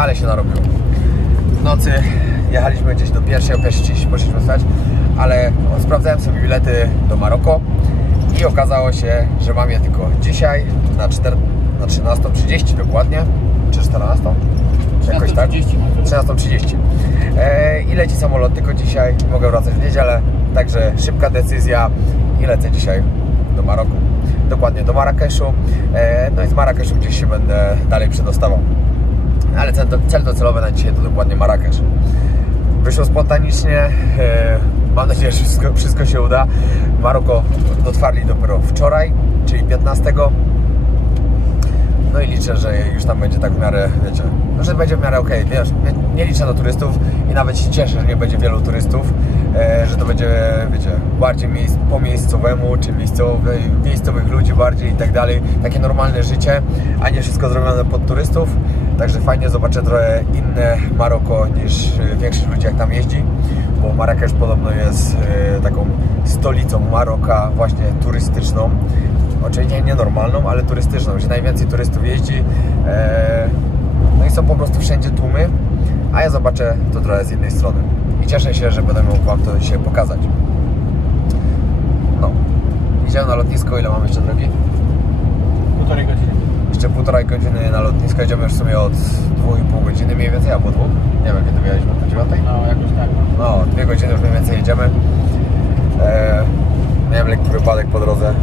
ale się narobiło. W nocy jechaliśmy gdzieś do pierwszej, o 1:30 poszliśmy stać, ale sprawdzałem sobie bilety do Maroko i okazało się, że mam je tylko dzisiaj na 13:30 dokładnie, czy 14? Jakoś tak? 13:30. I leci samolot tylko dzisiaj, mogę wracać w niedzielę, także szybka decyzja i lecę dzisiaj do Maroku, dokładnie do Marrakeszu, no i z Marrakeszu gdzieś się będę dalej przedostawał, ale cel docelowy na dzisiaj to dokładnie Marrakesz. Wyszło spontanicznie, mam nadzieję, że wszystko się uda. Maroko otwarli dopiero wczoraj, czyli 15. No i liczę, że już tam będzie tak w miarę, wiecie, no, że będzie w miarę okej, wiesz, nie liczę na turystów i nawet się cieszę, że nie będzie wielu turystów, że to będzie, wiecie, bardziej po miejscowemu, czy miejscowych ludzi bardziej i tak dalej, takie normalne życie, a nie wszystko zrobione pod turystów, także fajnie zobaczę trochę inne Maroko niż większość ludzi jak tam jeździ, bo Marrakesz podobno jest taką stolicą Maroka, właśnie turystyczną. Oczywiście nie normalną, ale turystyczną, gdzie najwięcej turystów jeździ, no i są po prostu wszędzie tłumy, a ja zobaczę to trochę z innej strony i cieszę się, że będę mógł wam to dzisiaj pokazać. No, idziemy na lotnisko. Ile mamy jeszcze drogi? 1,5 godziny. Jeszcze 1,5 godziny na lotnisko, jedziemy już w sumie od 2,5 godziny mniej więcej, albo 2, nie wiem kiedy wyjechaliśmy, po 9? No jakoś tak. No, 2 godziny już mniej więcej jedziemy. Miałem lekki wypadek po drodze.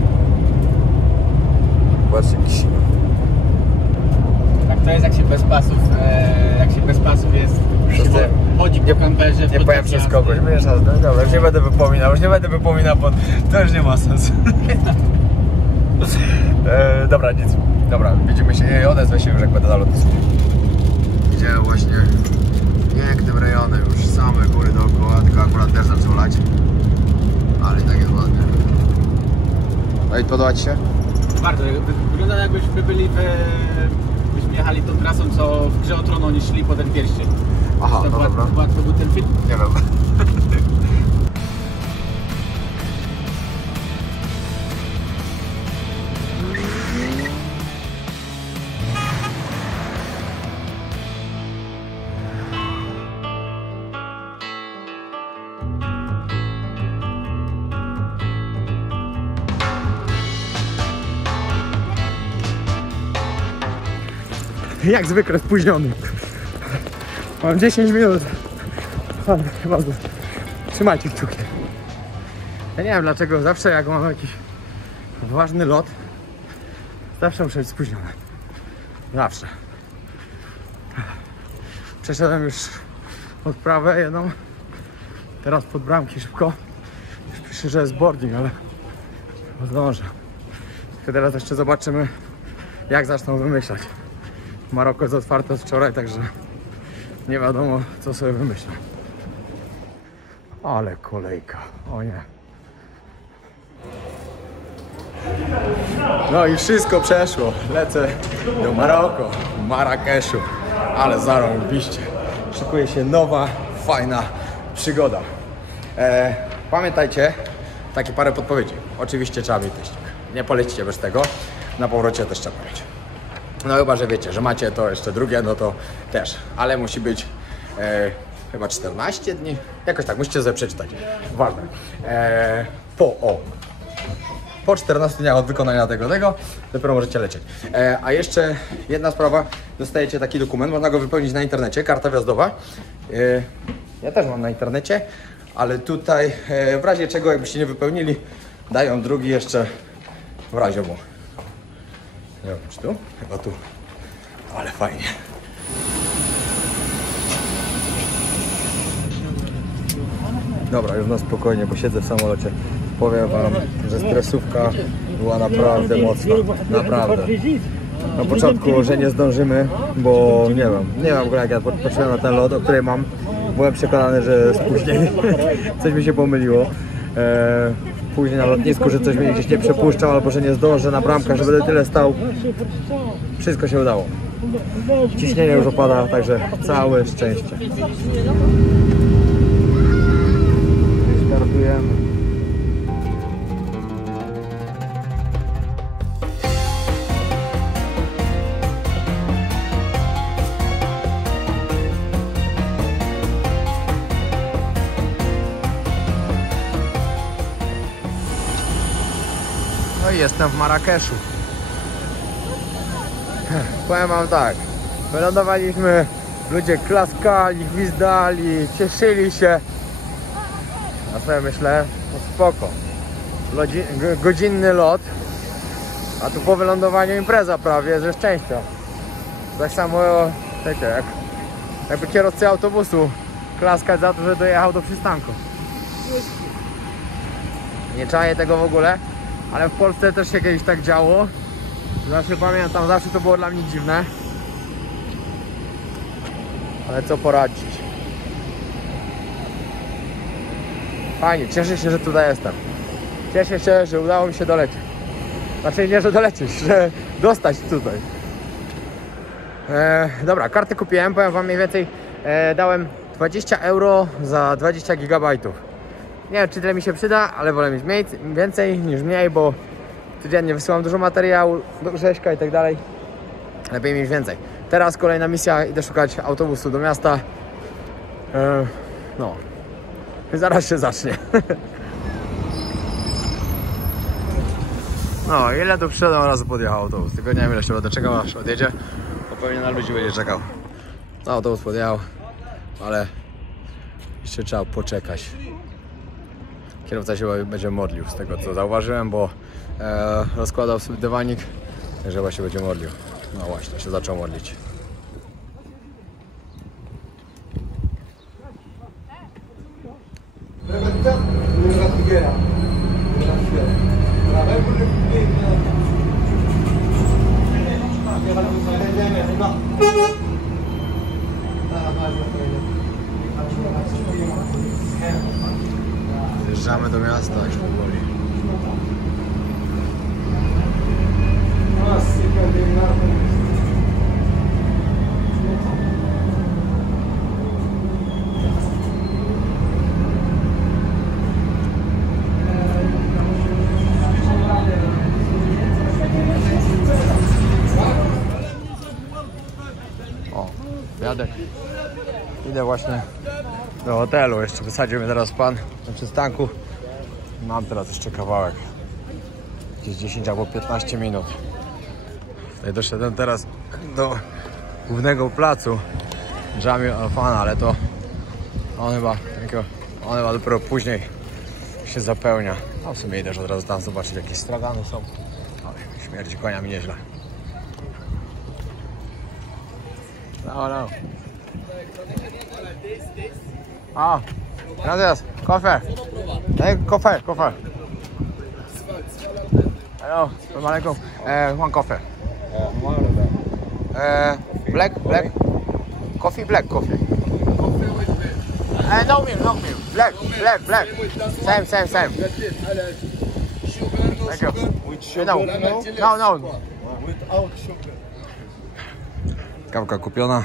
Patrzcie, jakiś... Tak to jest, jak się bez pasów jest, chodzi po kamperze. Nie powiem przez kogoś, wiesz, no dobra, już nie będę wypominał, bo to już nie ma sensu. Dobra, nic. Dobra, widzimy się, odezwę się już jak będę na lotnisku. Idziemy właśnie pięknym rejonem, już same góry dookoła, tylko akurat też zaczął lać. Ale i tak jest ładnie. No i podoba ci się? Bardzo, wygląda jakbyśmy byśmy jechali tą trasą, co w Grze o Tron oni szli po ten pierścień. Aha, no dobra. To był ten film? Nie wiem. Jak zwykle spóźniony. Mam 10 minut. Ale chyba trzymajcie kciuki. Ja nie wiem dlaczego zawsze jak mam jakiś ważny lot, zawsze muszę być spóźniony. Zawsze. Przeszedłem już odprawę jedną. Teraz pod bramki szybko. Już piszę, że jest boarding, ale zdążę. Teraz jeszcze zobaczymy, jak zaczną wymyślać. Maroko jest otwarte od wczoraj, także nie wiadomo, co sobie wymyślą. Ale kolejka, o nie. No i wszystko przeszło. Lecę do Maroko, Marrakeszu. Ale zarąbiście. Szykuje się nowa, fajna przygoda. Pamiętajcie, takie parę podpowiedzi. Oczywiście trzeba mieć teścik. Nie polecicie bez tego. Na powrocie też trzeba mieć. No chyba, że wiecie, że macie to jeszcze drugie, no to też. Ale musi być chyba 14 dni. Jakoś tak, musicie sobie przeczytać. Ważne. Po 14 dniach od wykonania tego dopiero możecie lecieć. A jeszcze jedna sprawa. Dostajecie taki dokument, można go wypełnić na internecie. Karta wjazdowa. Ja też mam na internecie. Ale tutaj w razie czego, jakbyście nie wypełnili, dają drugi jeszcze w razie mu. Nie wiem, czy tu? Chyba tu. Ale fajnie. Dobra, już na spokojnie, bo siedzę w samolocie. Powiem wam, że stresówka była naprawdę mocna. Naprawdę. Na początku, że nie zdążymy, bo nie wiem w ogóle jak ja patrzyłem na ten lot, o której mam. Byłem przekonany, że spóźnię. Coś mi się pomyliło. Później na lotnisku, że coś mnie gdzieś nie przepuszczał, albo że nie zdążę na bramkach, że będę tyle stał. Wszystko się udało. Ciśnienie już opada, także całe szczęście. Startujemy. i jestem w Marrakeszu. Powiem wam tak, wylądowaliśmy, ludzie klaskali, gwizdali, cieszyli się. Ja sobie myślę, no spoko, godzinny lot, a tu po wylądowaniu impreza prawie ze szczęścia. Tak samo jakby kierowcy autobusu klaskać za to, że dojechał do przystanku. Nie czaję tego w ogóle, ale w Polsce też się kiedyś tak działo. Zawsze pamiętam, zawsze to było dla mnie dziwne. Ale co poradzić? Fajnie, cieszę się, że tutaj jestem. Cieszę się, że udało mi się dolecieć. Znaczy nie, że dolecieć, że dostać tutaj. Dobra, kartę kupiłem, powiem wam mniej więcej. Dałem 20 euro za 20 gigabajtów. Nie wiem, czy tyle mi się przyda, ale wolę mieć więcej niż mniej, bo codziennie wysyłam dużo materiału do Grześka i tak dalej. Lepiej mieć więcej. Teraz kolejna misja, idę szukać autobusu do miasta. No, zaraz się zacznie. No, ile tu przyszedłem, razu podjechał autobus. Tylko nie wiem, ile się będę czekał, aż odjedzie, bo pewnie na ludzi będzie czekał. No, autobus podjechał, ale jeszcze trzeba poczekać. Kierowca się będzie modlił, z tego co zauważyłem, bo rozkładał sobie dywanik, także chyba się będzie modlił. No właśnie, się zaczął modlić. Zjeżdżamy do miasta już powoli. O, Jadek. Idę właśnie do hotelu. Jeszcze wysadził mnie teraz pan na przystanku. Mam teraz jeszcze kawałek. Jakieś 10 albo 15 minut. Tutaj doszedłem teraz do głównego placu Jamil Al-Fana, ale to on chyba dopiero później się zapełnia. A w sumie idę od razu tam zobaczyć, jakie stragany są. Oj, śmierdzi koniami nieźle. No. Ah, gracias. Coffee. Hey, coffee. Hello, assalamu alaikum. One coffee. Black. Coffee, black coffee. No milk. Black. Same. Thank you. No. Kawka kupiona.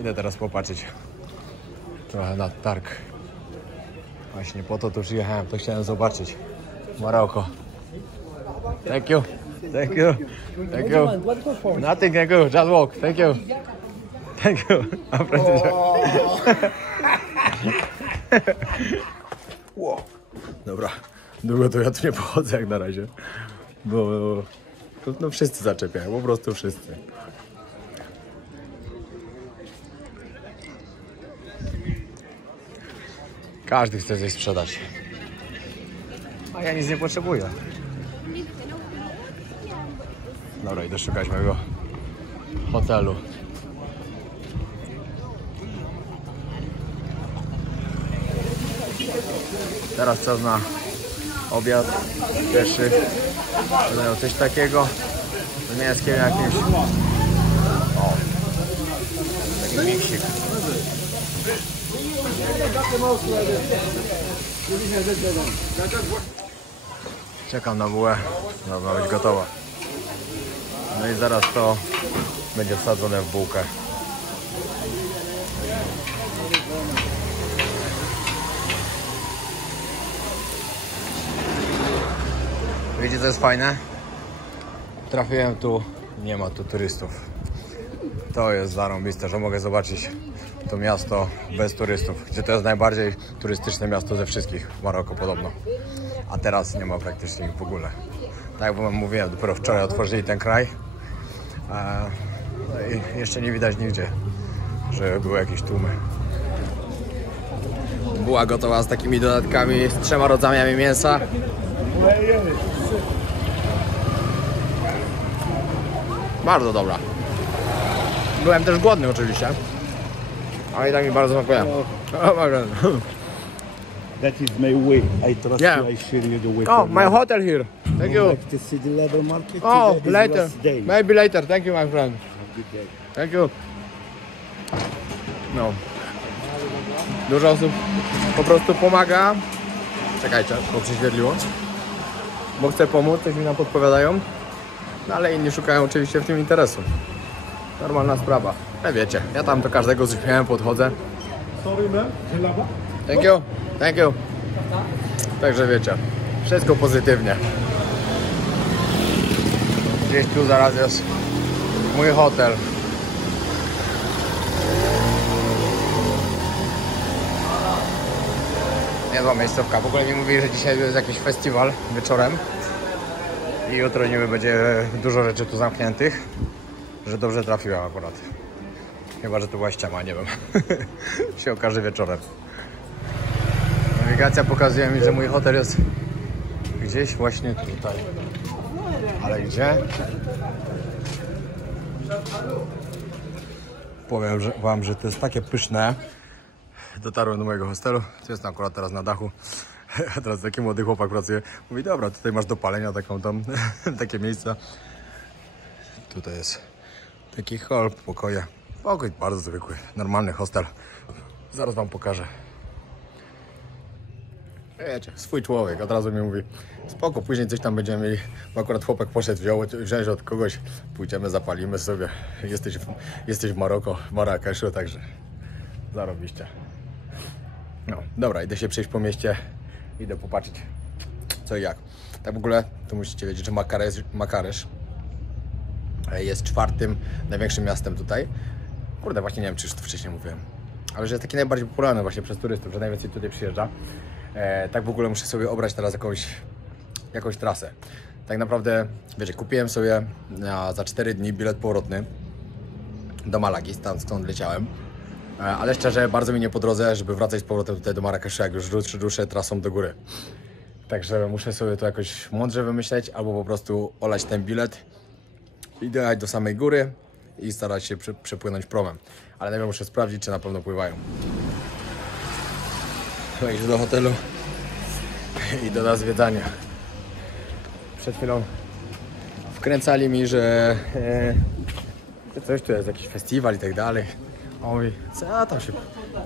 Idę teraz popatrzeć trochę na targ. Właśnie po to tu przyjechałem, to chciałem zobaczyć Maroko. Thank you. Nothing, thank you. Just walk. Thank you. Wow. Dobra, długo to ja tu nie pochodzę jak na razie, bo no wszyscy zaczepiają, po prostu wszyscy. Każdy chce coś sprzedać, a ja nic nie potrzebuję. Dobra, idę szukać mojego hotelu. Teraz czas na obiad pierwszy. Będę miał coś takiego z mięskiem jakimś. O, taki miksik. Czekam na bułę, ma być gotowa. No i zaraz to będzie wsadzone w bułkę. Wiecie, co jest fajne? Trafiłem tu, nie ma tu turystów. To jest zarąbiste, że mogę zobaczyć to miasto bez turystów, gdzie to jest najbardziej turystyczne miasto ze wszystkich w Maroku podobno. A teraz nie ma praktycznie ich w ogóle. Tak jak wam mówiłem, dopiero wczoraj otworzyli ten kraj. No i jeszcze nie widać nigdzie, że były jakieś tłumy. Była gotowa z takimi dodatkami, z 3 rodzajami mięsa. Bardzo dobra. Byłem też głodny oczywiście, ale i tak mi bardzo smakuje. That is my way. I trust Yeah. you. I share you the way. Oh, my hotel here. Thank you. Like to see the leather market. Oh, Today is later. last day. Maybe later. Thank you, my friend. Have a good day. Thank you. No. Dużo osób po prostu pomaga. Czekajcie, bo prześwietliło. Bo chce pomóc, coś mi nam podpowiadają. No ale inni szukają oczywiście w tym interesu. Normalna sprawa. Ja wiecie, ja tam do każdego z uśmiechem podchodzę. Thank you. Thank you. Także wiecie, wszystko pozytywnie. Gdzieś tu zaraz jest mój hotel. Niezła miejscówka. W ogóle mi mówili, że dzisiaj jest jakiś festiwal wieczorem. I jutro niby będzie dużo rzeczy tu zamkniętych. Że dobrze trafiłem akurat. Chyba, że to była ściema, nie wiem. się okaże wieczorem. Nawigacja pokazuje mi, że mój hotel jest gdzieś właśnie tutaj. Ale gdzie? Powiem wam, że to jest takie pyszne. Dotarłem do mojego hostelu. To jest akurat teraz na dachu. A teraz taki młody chłopak pracuje. Mówi, dobra, tutaj masz do palenia taką tam, takie miejsca. Tutaj jest taki hol, pokoje. Pokój bardzo zwykły, normalny hostel. Zaraz wam pokażę. Wiecie, swój człowiek, od razu mi mówi, spoko, później coś tam będziemy mieli, bo akurat chłopak poszedł wziąć od kogoś, pójdziemy, zapalimy sobie. Jesteś w Maroko, w Marrakeszu, także zarobiście. No, dobra, idę się przejść po mieście, idę popatrzeć co i jak. Tak w ogóle, to musicie wiedzieć, że Makaresz jest 4. największym miastem tutaj. Kurde, właśnie nie wiem, czy już to wcześniej mówiłem. Ale że jest taki najbardziej popularny właśnie przez turystów, że najwięcej tutaj przyjeżdża. Tak w ogóle muszę sobie obrać teraz jakąś trasę. Tak naprawdę, wiecie, kupiłem sobie za 4 dni bilet powrotny do Malagi, stąd leciałem. Ale szczerze, bardzo mi nie po drodze, żeby wracać z powrotem tutaj do Marrakeszu, jak już ruszę trasą do góry. Także muszę sobie to jakoś mądrze wymyśleć, albo po prostu olać ten bilet i dojechać do samej góry i starać się przepłynąć promem. Ale najpierw muszę sprawdzić, czy na pewno pływają. Wejść do hotelu i do zwiedzania. Przed chwilą wkręcali mi, że coś tu jest, jakiś festiwal i tak dalej. A on mówi, co tam się...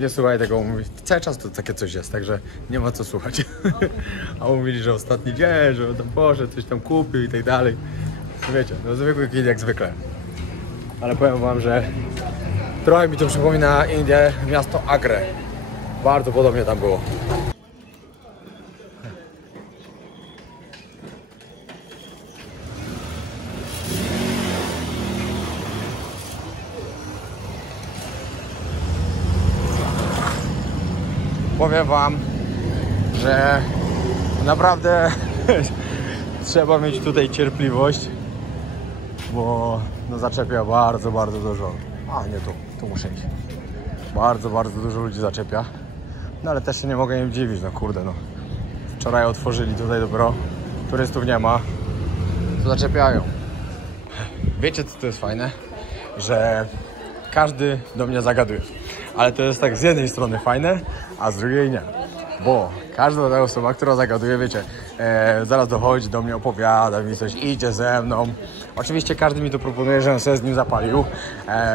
Nie słuchaj tego, on mówi, cały czas to takie coś jest, także nie ma co słuchać. A mówili, że ostatni dzień, że tam poszedł, coś tam kupił i tak dalej. Wiecie, no zwykły kid jak zwykle. Ale powiem wam, że trochę mi to przypomina Indię, miasto Agra. Bardzo podobnie tam było. Powiem wam, że naprawdę trzeba mieć tutaj cierpliwość, bo no zaczepia bardzo dużo. A nie, tu muszę iść. Bardzo dużo ludzi zaczepia. No ale też się nie mogę im dziwić, no kurde, no. Wczoraj otworzyli tutaj dopiero, turystów nie ma, to zaczepiają. Wiecie co to jest fajne? Że każdy do mnie zagaduje. Ale to jest tak z jednej strony fajne, a z drugiej nie. Bo każda ta osoba, która zagaduje, wiecie, zaraz dochodzi do mnie, opowiada mi coś, idzie ze mną. Oczywiście każdy mi to proponuje, żebym sobie z nim zapalił,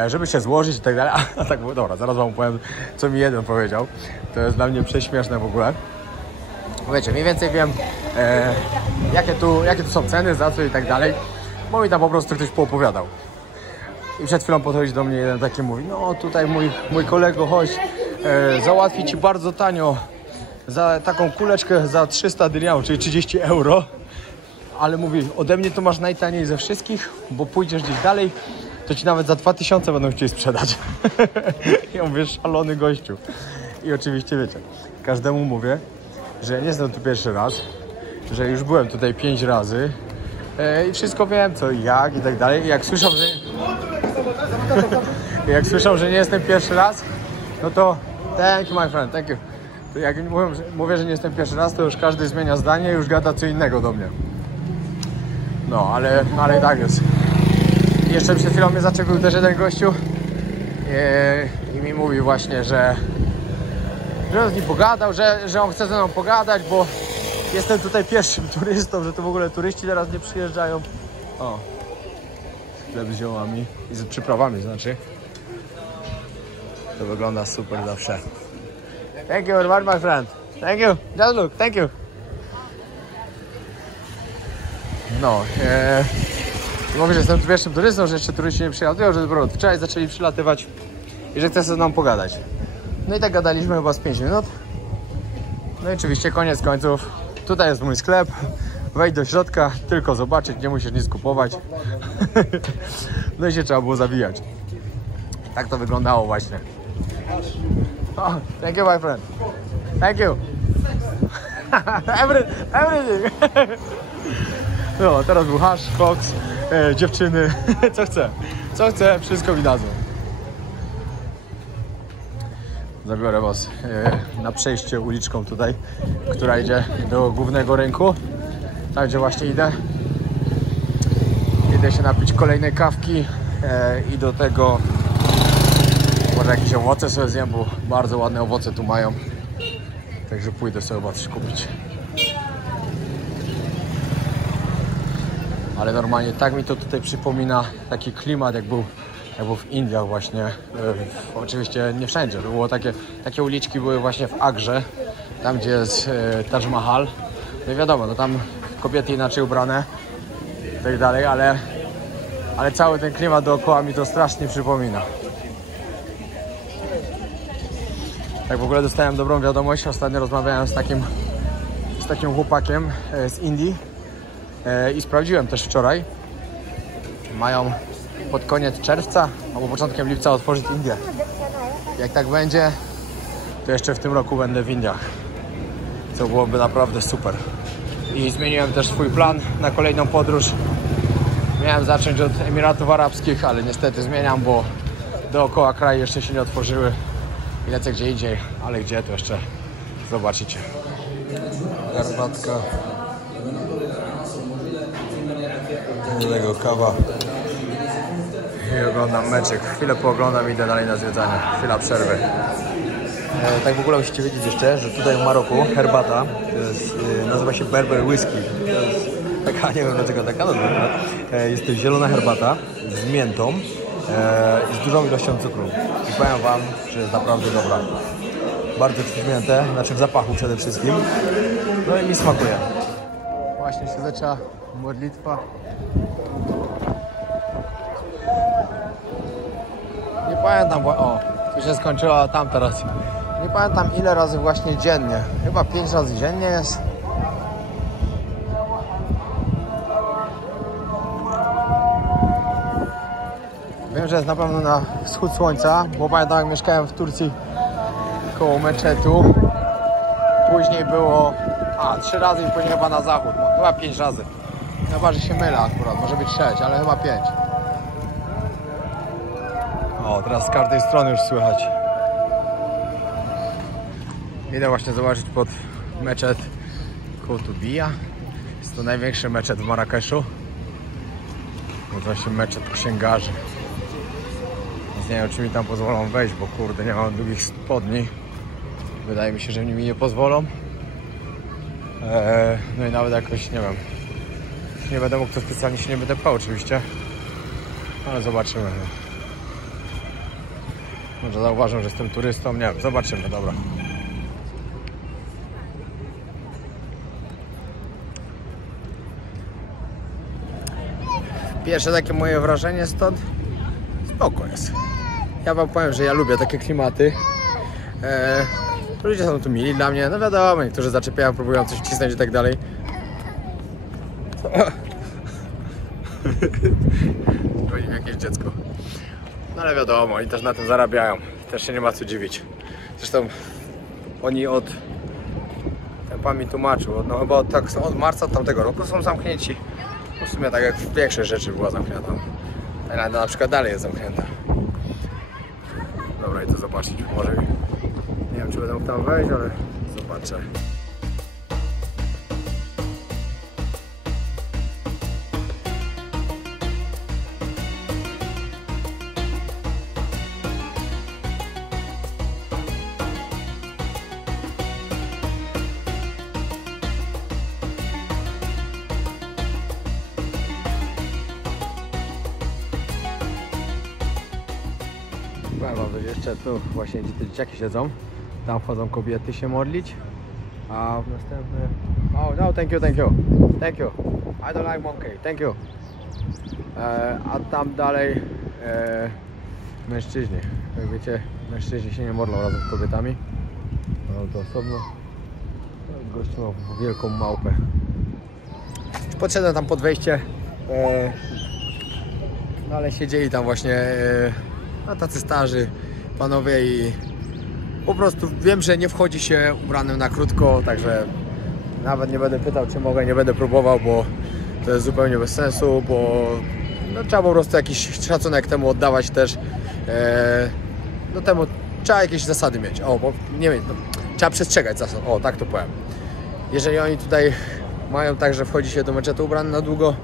żeby się złożyć i tak dalej. A tak, dobra, zaraz wam powiem, co mi jeden powiedział. To jest dla mnie prześmieszne w ogóle. Wiecie, mniej więcej wiem, jakie tu są ceny, za co i tak dalej. Bo mi tam po prostu ktoś poopowiadał. I przed chwilą podchodzi do mnie jeden taki, mówi, no tutaj mój kolego, chodź, załatwi ci bardzo tanio za taką kuleczkę za 300 dirhamów, czyli 30 euro. Ale mówi, ode mnie to masz najtaniej ze wszystkich, bo pójdziesz gdzieś dalej, to ci nawet za 2000 będą chcieli sprzedać. Ja mówię, szalony gościu. I oczywiście wiecie, każdemu mówię, że nie jestem tu pierwszy raz, że już byłem tutaj 5 razy, i wszystko wiem, co i jak i tak dalej. I jak słyszą, że nie jestem pierwszy raz, no to thank you my friend, thank you. To jak mówię, że nie jestem pierwszy raz, to już każdy zmienia zdanie i już gada co innego do mnie. No, ale i tak jest. I jeszcze przed chwilą mnie zaczepił też jeden gościu i mi mówi właśnie, że z nim pogadał, że on chce ze mną pogadać, bo jestem tutaj pierwszym turystą, że to w ogóle turyści teraz nie przyjeżdżają. O, sklep z ziołami i z przyprawami, znaczy. To wygląda super zawsze. Thank you very much, my friend. Thank you. Just look. Thank you. No, mówię, że jestem pierwszym turystą, że jeszcze turyści nie przylatują, że dopiero wczoraj zaczęli przylatywać i że chce ze mną pogadać. No i tak gadaliśmy chyba z 5 minut. No i oczywiście koniec końców. Tutaj jest mój sklep. Wejdź do środka, tylko zobaczyć, nie musisz nic kupować. No i się trzeba było zawijać. Tak to wyglądało właśnie. Oh, thank you my friend. Thank you. Everything. No, teraz był hasz, koks, dziewczyny, co chcę, wszystko mi dadzą. Zabiorę was na przejście uliczką tutaj, która idzie do głównego rynku. Tam gdzie właśnie idę. Idę się napić kolejnej kawki i do tego może jakieś owoce sobie zjem, bo bardzo ładne owoce tu mają. Także pójdę sobie chyba coś kupić. Ale normalnie tak mi to tutaj przypomina taki klimat jak był w Indiach właśnie. Oczywiście nie wszędzie. Było takie uliczki były właśnie w Agrze, tam gdzie jest Taj Mahal. No i wiadomo, no tam kobiety inaczej ubrane i tak dalej, ale cały ten klimat dookoła mi to strasznie przypomina. Tak w ogóle dostałem dobrą wiadomość. Ostatnio rozmawiałem z takim chłopakiem z Indii i sprawdziłem też wczoraj. Mają pod koniec czerwca albo początkiem lipca otworzyć Indię. Jak tak będzie, to jeszcze w tym roku będę w Indiach, co byłoby naprawdę super. I zmieniłem też swój plan na kolejną podróż. Miałem zacząć od Emiratów Arabskich, ale niestety zmieniam, bo dookoła kraju jeszcze się nie otworzyły i lecę gdzie indziej, ale gdzie to jeszcze zobaczycie. Herbatka, do tego kawa i oglądam meczek. Chwilę pooglądam i idę dalej na zwiedzanie. Chwila przerwy. Tak w ogóle musicie wiedzieć jeszcze, że tutaj w Maroku herbata nazywa się Berber Whisky. To jest taka, nie wiem dlaczego taka nazwa. Jest to zielona herbata z miętą i z dużą ilością cukru. I powiem wam, że jest naprawdę dobra. Bardzo czuć miętę, znaczy w zapachu przede wszystkim. No i mi smakuje. Właśnie się zaczęła modlitwa. Nie pamiętam, o, tu się skończyła tam teraz. Nie pamiętam ile razy właśnie dziennie. Chyba 5 razy dziennie jest. Wiem, że jest na pewno na wschód słońca, bo pamiętam jak mieszkałem w Turcji koło meczetu. Później było 3 razy i później chyba na zachód. No, chyba 5 razy. Chyba, że się mylę akurat. Może być 6, ale chyba 5. O, teraz z każdej strony już słychać. Idę właśnie zobaczyć pod meczet Koutoubia. Jest to największy meczet w Marrakeszu. Nazywa się meczet księgarzy. Więc nie wiem, czy mi tam pozwolą wejść, bo kurde, nie mam długich spodni. Wydaje mi się, że mi nie pozwolą. No i nawet jakoś, nie wiem, nie będę mógł, to specjalnie się nie będę pchał oczywiście. Ale zobaczymy. Może zauważą, że jestem turystą, nie wiem, zobaczymy, dobra. Pierwsze takie moje wrażenie stąd, spoko jest. Ja wam powiem, że ja lubię takie klimaty. Ludzie są tu mili dla mnie, no wiadomo, niektórzy zaczepiają, próbują coś cisnąć i tak dalej. Chodzi mi jakieś dziecko. No ale wiadomo, oni też na tym zarabiają. Też się nie ma co dziwić. Zresztą oni pan mi tłumaczył, no chyba od marca tamtego roku są zamknięci. No w sumie tak jak większość rzeczy była zamknięta. Tajlandia na przykład dalej jest zamknięta. Dobra, idę zobaczyć. Może nie wiem, czy będę mógł tam wejść, ale zobaczę. Powiem wam, że jeszcze tu właśnie gdzie te dzieciaki siedzą, tam wchodzą kobiety się modlić, a w następny... Oh no, thank you, thank you, thank you, I don't like monkey, thank you. A tam dalej mężczyźni, jak wiecie, mężczyźni się nie modlą razem z kobietami, no to osobno. Gościu ma wielką małpę. Podszedłem tam pod wejście, no ale siedzieli tam właśnie no, tacy starzy panowie i po prostu wiem, że nie wchodzi się ubranym na krótko, także nawet nie będę pytał, czy mogę, nie będę próbował, bo to jest zupełnie bez sensu, bo no, trzeba po prostu jakiś szacunek temu oddawać też, no temu trzeba jakieś zasady mieć, o, bo nie wiem, no, trzeba przestrzegać zasad, o, tak to powiem. Jeżeli oni tutaj mają tak, że wchodzi się do meczetu ubrany na długo,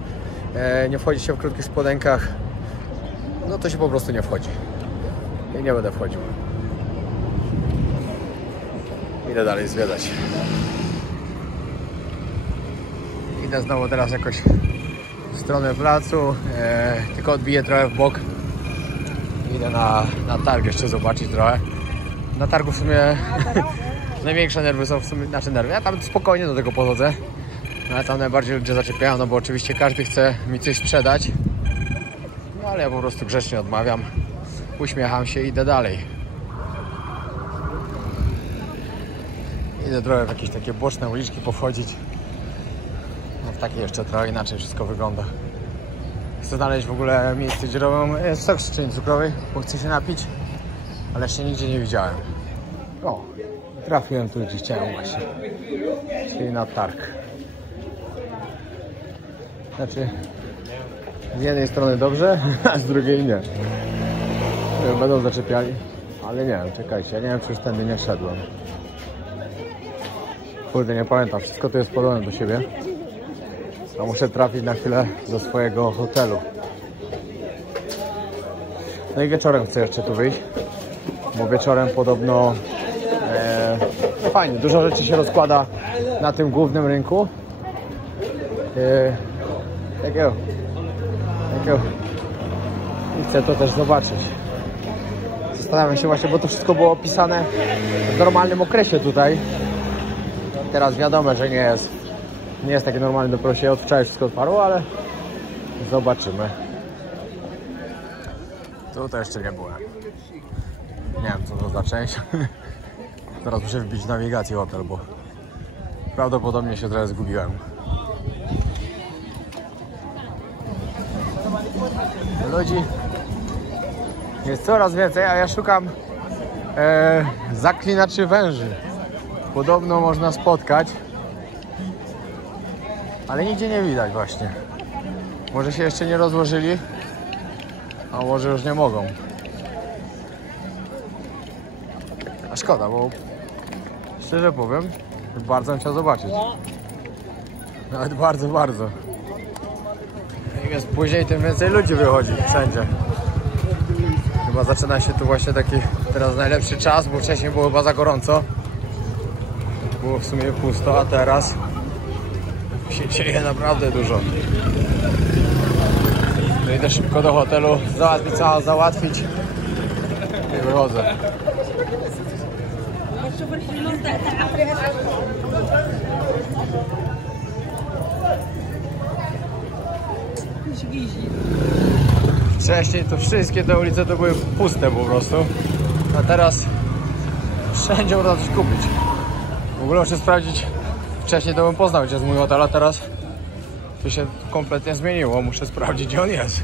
nie wchodzi się w krótkich spodenkach, no to się po prostu nie wchodzi. I nie będę wchodził. Idę dalej zwiedzać. Idę znowu teraz jakoś w stronę placu, tylko odbiję trochę w bok. Idę na targ jeszcze zobaczyć trochę. Na targu w sumie największe nerwy są w sumie nasze nerwy. Ja tam spokojnie do tego podchodzę. No ale tam najbardziej ludzie zaczepiają, no bo oczywiście każdy chce mi coś sprzedać. No ale ja po prostu grzecznie odmawiam. Uśmiecham się i idę dalej. Idę trochę w jakieś takie boczne uliczki powchodzić. No w takiej jeszcze trochę inaczej wszystko wygląda. Chcę znaleźć w ogóle miejsce, gdzie robią sok z trzciny cukrowej, bo chcę się napić, ale jeszcze nigdzie nie widziałem. O, trafiłem tu, gdzie chciałem właśnie. Czyli na targ. Znaczy, z jednej strony dobrze, a z drugiej nie. Będą zaczepiali, ale nie wiem, czekajcie, ja nie wiem, czy już tędy nie szedłem. Kurde, nie pamiętam, wszystko to jest podobne do siebie. A muszę trafić na chwilę do swojego hotelu. No i wieczorem chcę jeszcze tu wyjść, bo wieczorem podobno fajnie, dużo rzeczy się rozkłada na tym głównym rynku. Takiego. I chcę to też zobaczyć. Zastanawiam się właśnie, bo to wszystko było opisane w normalnym okresie tutaj. Teraz wiadomo, że nie jest takie normalne, dopiero się od wczoraj wszystko otwarło, ale zobaczymy. Tutaj jeszcze nie byłem. Nie wiem, co to za część. Teraz muszę wbić nawigację hotel, bo prawdopodobnie się trochę zgubiłem. Ludzi jest coraz więcej, a ja szukam zaklinaczy węży. Podobno można spotkać, ale nigdzie nie widać właśnie. Może się jeszcze nie rozłożyli, a może już nie mogą. A szkoda, bo szczerze powiem, bardzo bym chciał zobaczyć. Nawet bardzo, bardzo. Im jest później, tym więcej ludzi wychodzi wszędzie. Chyba zaczyna się tu właśnie taki teraz najlepszy czas, bo wcześniej było chyba za gorąco. Było w sumie pusto, a teraz się dzieje naprawdę dużo. No idę szybko do hotelu, załatwić i wychodzę. Wcześniej to wszystkie te ulice to były puste po prostu, a teraz wszędzie można coś kupić. W ogóle muszę sprawdzić, wcześniej to bym poznał, gdzie jest mój hotel, a teraz to się kompletnie zmieniło, muszę sprawdzić, gdzie on jest.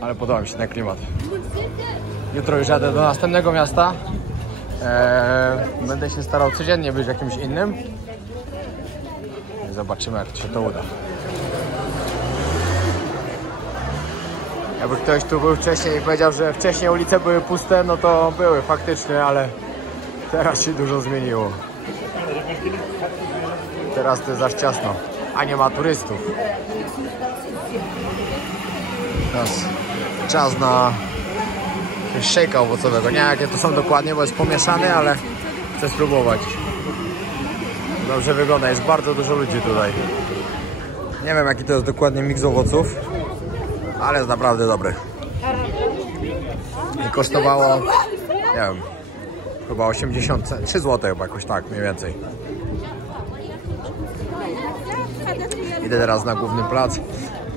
Ale podoba mi się ten klimat. Jutro już jadę do następnego miasta. Będę się starał codziennie być w jakimś innym. zobaczymy, jak się to uda. Jakby ktoś tu był wcześniej i powiedział, że wcześniej ulice były puste, no to były faktycznie, ale teraz się dużo zmieniło. Teraz to jest aż ciasno, a nie ma turystów. Teraz czas na shake'a owocowego. Nie wiem, jakie to są dokładnie, bo jest pomieszany, ale chcę spróbować. Dobrze wygląda, jest bardzo dużo ludzi tutaj. Nie wiem, jaki to jest dokładnie miks owoców, ale jest naprawdę dobry. I kosztowało, nie wiem, chyba 3 zł chyba jakoś tak, mniej więcej. Idę teraz na główny plac.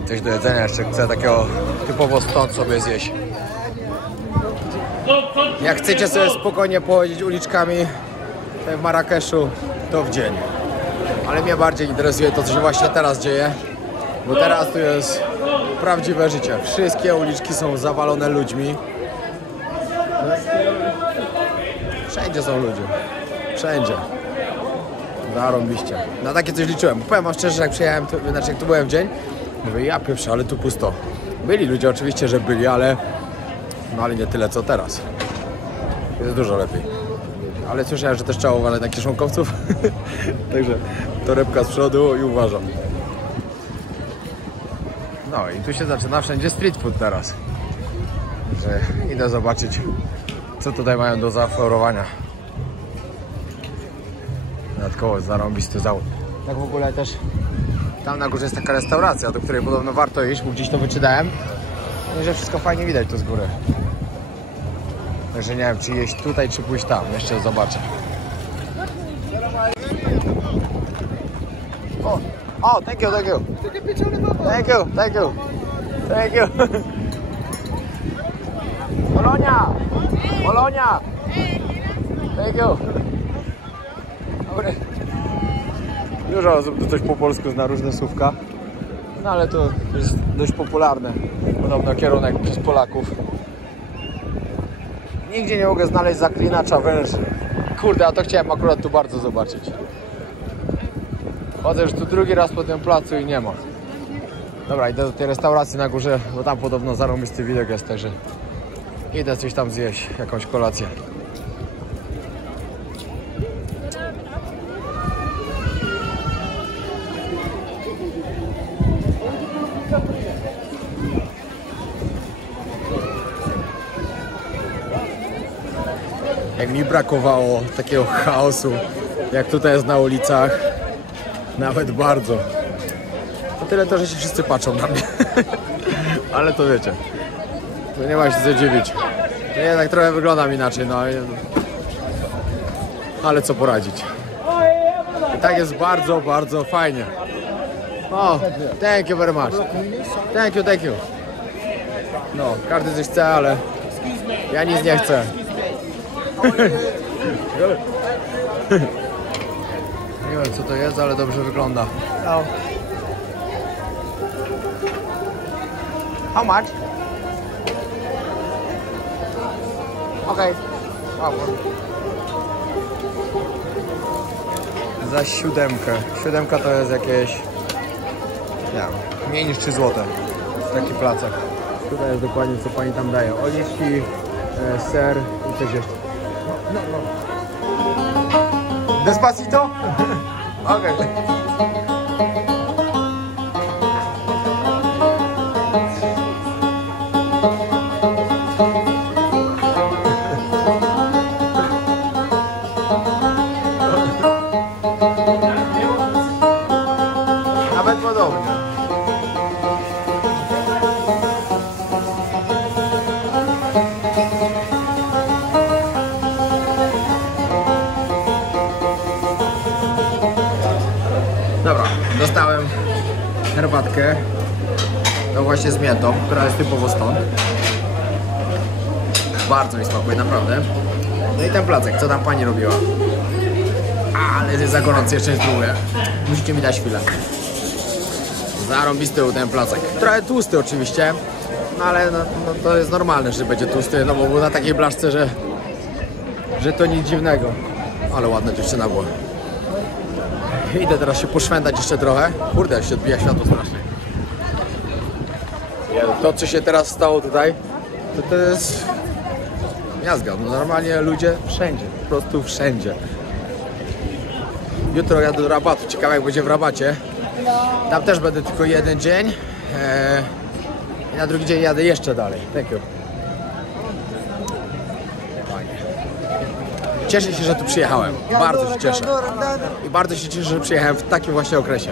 Coś do jedzenia jeszcze chcę takiego typowo stąd sobie zjeść. Jak chcecie sobie spokojnie pochodzić uliczkami w Marrakeszu, to w dzień. Ale mnie bardziej interesuje to, co się właśnie teraz dzieje, bo teraz tu jest prawdziwe życie. Wszystkie uliczki są zawalone ludźmi. Wszędzie są ludzie. Wszędzie. Zarąbiście. Na takie coś liczyłem. Powiem wam szczerze, że jak przyjechałem, znaczy jak tu byłem w dzień, mówię, ja pieprzę, ale tu pusto. Byli ludzie oczywiście, że byli, ale nie tyle co teraz. Jest dużo lepiej. Ale słyszałem, że też trzeba uważać na kieszonkowców. Także torebka z przodu i uważam. No i tu się zaczyna wszędzie street food teraz. Że idę zobaczyć, co tutaj mają do zaoferowania. Dodatkowo zarąbisty zawód. Tak w ogóle też tam na górze jest taka restauracja, do której podobno warto iść, bo gdzieś to wyczytałem. No i że wszystko fajnie widać tu z góry. Także nie wiem, czy jeść tutaj, czy pójść tam. Jeszcze zobaczę. O, thank you. Thank you. Polonia. Thank you. Dobry. Dużo osób tu coś po polsku zna, różne słówka. No ale to jest dość popularne. Podobno kierunek przez Polaków. Nigdzie nie mogę znaleźć zaklinacza węży. Kurde, a to chciałem akurat tu bardzo zobaczyć. Chodzę już tu drugi raz po tym placu i nie ma. Dobra, idę do tej restauracji na górze, bo tam podobno zarąbisty widok jest, także idę coś tam zjeść, jakąś kolację. Jak mi brakowało takiego chaosu, jak tutaj jest na ulicach, nawet bardzo. To tyle to, że się wszyscy patrzą na mnie. Ale to wiecie, to nie ma się co dziwić. To jednak trochę wyglądam inaczej, no. Ale co poradzić. I tak jest bardzo, bardzo fajnie. O, thank you very much. Thank you. No, każdy coś chce, ale ja nic nie chcę. Nie wiem, co to jest, ale dobrze wygląda. How much? Okay. Za 7. 7 to jest jakieś, nie wiem, mniej niż 3 zł. Taki placek. Tutaj jest dokładnie, co pani tam daje. Oliwki, ser i coś jeszcze. No. Despacito? Okej. Nawet podobnie. Dobra, dostałem herbatkę, to właśnie z miętą, która jest typowo stąd. Bardzo mi smakuje, naprawdę. No i ten placek, co tam pani robiła? Ale jest za gorący, jeszcze jest drugie. Musicie mi dać chwilę. Zarąbisty był ten placek. Trochę tłusty oczywiście, no ale no, to jest normalne, że będzie tłusty, no bo był na takiej blaszce, że to nic dziwnego. Ale ładna dziewczyna była. Idę teraz się poszwędać jeszcze trochę. Kurde, się odbija światło strasznie. To, co się teraz stało tutaj, to jest miazga. No normalnie ludzie wszędzie, po prostu wszędzie. Jutro jadę do Rabatu, ciekawe jak będzie w Rabacie. Tam też będę tylko jeden dzień. I na drugi dzień jadę jeszcze dalej. Thank you. Fajnie. Cieszę się, że tu przyjechałem. Bardzo się cieszę. I bardzo się cieszę, że przyjechałem w takim właśnie okresie.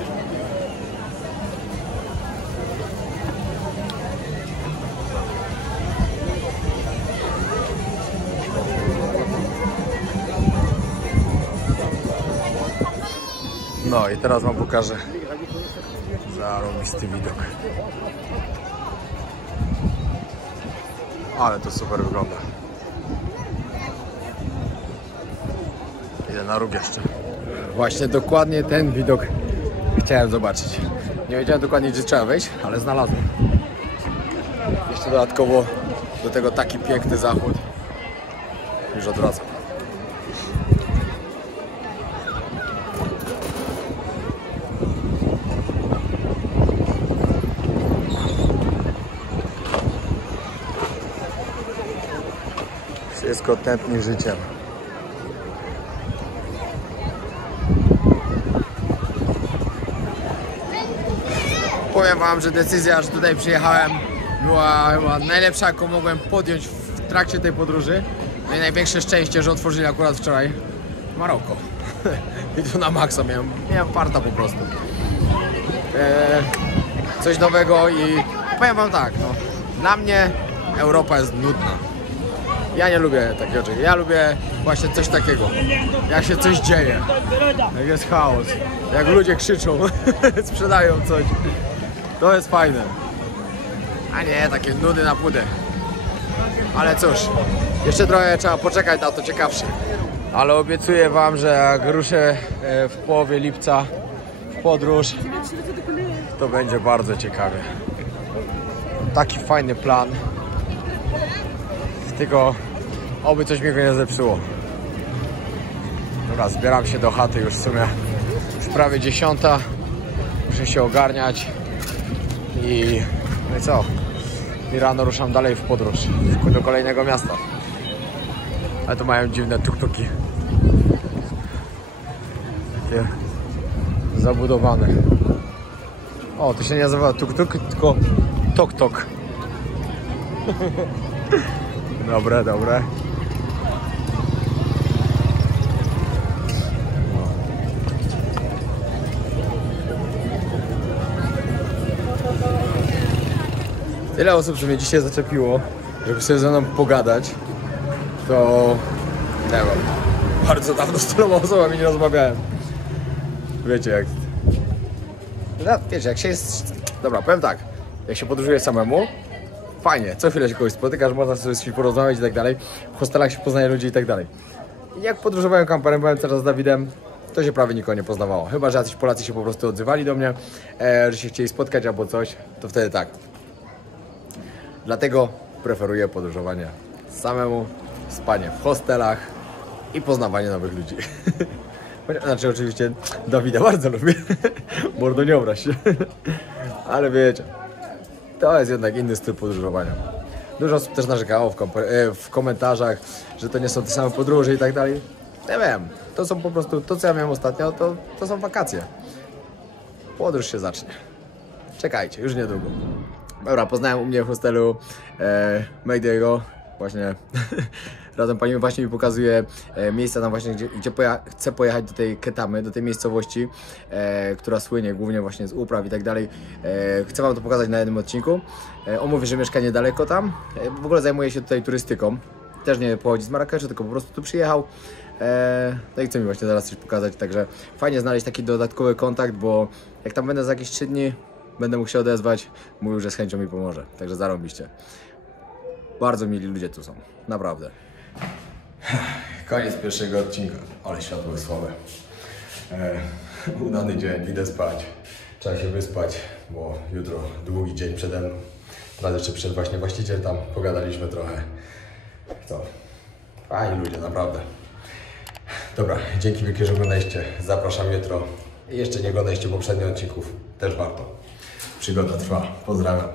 No i teraz wam pokażę zarobisty widok. Ale to super wygląda. Idę na róg jeszcze. Właśnie dokładnie ten widok chciałem zobaczyć. Nie wiedziałem dokładnie, gdzie trzeba wejść, ale znalazłem. Jeszcze dodatkowo do tego taki piękny zachód. Już odwracam. Wszystko tętni życiem. Powiem wam, że decyzja, że tutaj przyjechałem, była chyba najlepsza, jaką mogłem podjąć w trakcie tej podróży. No i największe szczęście, że otworzyli akurat wczoraj Maroko. I tu na maksa miałem farta po prostu. Coś nowego i powiem wam tak, no, dla mnie Europa jest nudna. Ja nie lubię takiego czegoś. Ja lubię właśnie coś takiego. Jak się coś dzieje. Jak jest chaos. Jak ludzie krzyczą. Sprzedają coś. To jest fajne. A nie takie nudy na pudę. Ale cóż. Jeszcze trochę trzeba poczekać na to ciekawsze. Ale obiecuję wam, że jak ruszę w połowie lipca w podróż, to będzie bardzo ciekawie. Taki fajny plan. Tylko oby coś mi go nie zepsuło. Dobra, zbieram się do chaty już w sumie w prawie 10. Muszę się ogarniać i no i co? I rano ruszam dalej w podróż do kolejnego miasta. Ale tu mają dziwne tuk-tuki. Takie zabudowane. O, to się nie nazywa tuk-tuk, tylko tok-tok. Dobre, dobre. Tyle osób, że mnie dzisiaj zaczepiło, żeby sobie ze mną pogadać, to nie wiem, bardzo dawno z tyloma osobami nie rozmawiałem. Wiecie jak... Wiecie, jak się jest... Dobra, powiem tak, jak się podróżuje samemu, fajnie, co chwilę się kogoś spotykasz, można sobie z kimś porozmawiać i tak dalej. W hostelach się poznaje ludzi i tak dalej. I jak podróżowałem kamperem, byłem teraz z Dawidem, to się prawie nikogo nie poznawało. Chyba że jacyś Polacy się po prostu odzywali do mnie, że się chcieli spotkać albo coś, to wtedy tak. Dlatego preferuję podróżowanie samemu, spanie w hostelach i poznawanie nowych ludzi. Znaczy oczywiście Dawida bardzo lubię, mordo nie obraź się. Ale wiecie, to jest jednak inny styl podróżowania. Dużo osób też narzekało w komentarzach, że to nie są te same podróże i tak dalej. Nie wiem, to są po prostu, to co ja miałem ostatnio, to są wakacje. Podróż się zacznie. Czekajcie, już niedługo. Dobra, poznałem u mnie w hostelu Maydiego, właśnie razem pani właśnie mi pokazuje miejsca tam właśnie, gdzie chcę pojechać do tej Ketamy, do tej miejscowości, która słynie głównie właśnie z upraw i tak dalej. Chcę wam to pokazać na jednym odcinku. On mówi, że mieszka niedaleko tam, w ogóle zajmuje się tutaj turystyką. Też nie pochodzi z Marrakeszu, tylko po prostu tu przyjechał. No i chce mi właśnie zaraz coś pokazać, także fajnie znaleźć taki dodatkowy kontakt, bo jak tam będę za jakieś 3 dni, będę mógł się odezwać, mówił, że z chęcią mi pomoże, także zarąbiście. Bardzo mili ludzie tu są, naprawdę. Koniec pierwszego odcinka, ale światło jest słabe. Udany dzień, idę spać. Trzeba się wyspać, bo jutro długi dzień przede mną. Teraz jeszcze przed właśnie właściciel tam, pogadaliśmy trochę. Co? Fajni ludzie, naprawdę. Dobra, dzięki wielkie, że oglądaliście. Zapraszam jutro Jeszcze nie oglądaliście poprzednich odcinków, też warto. Przygoda trwa. Pozdrawiam.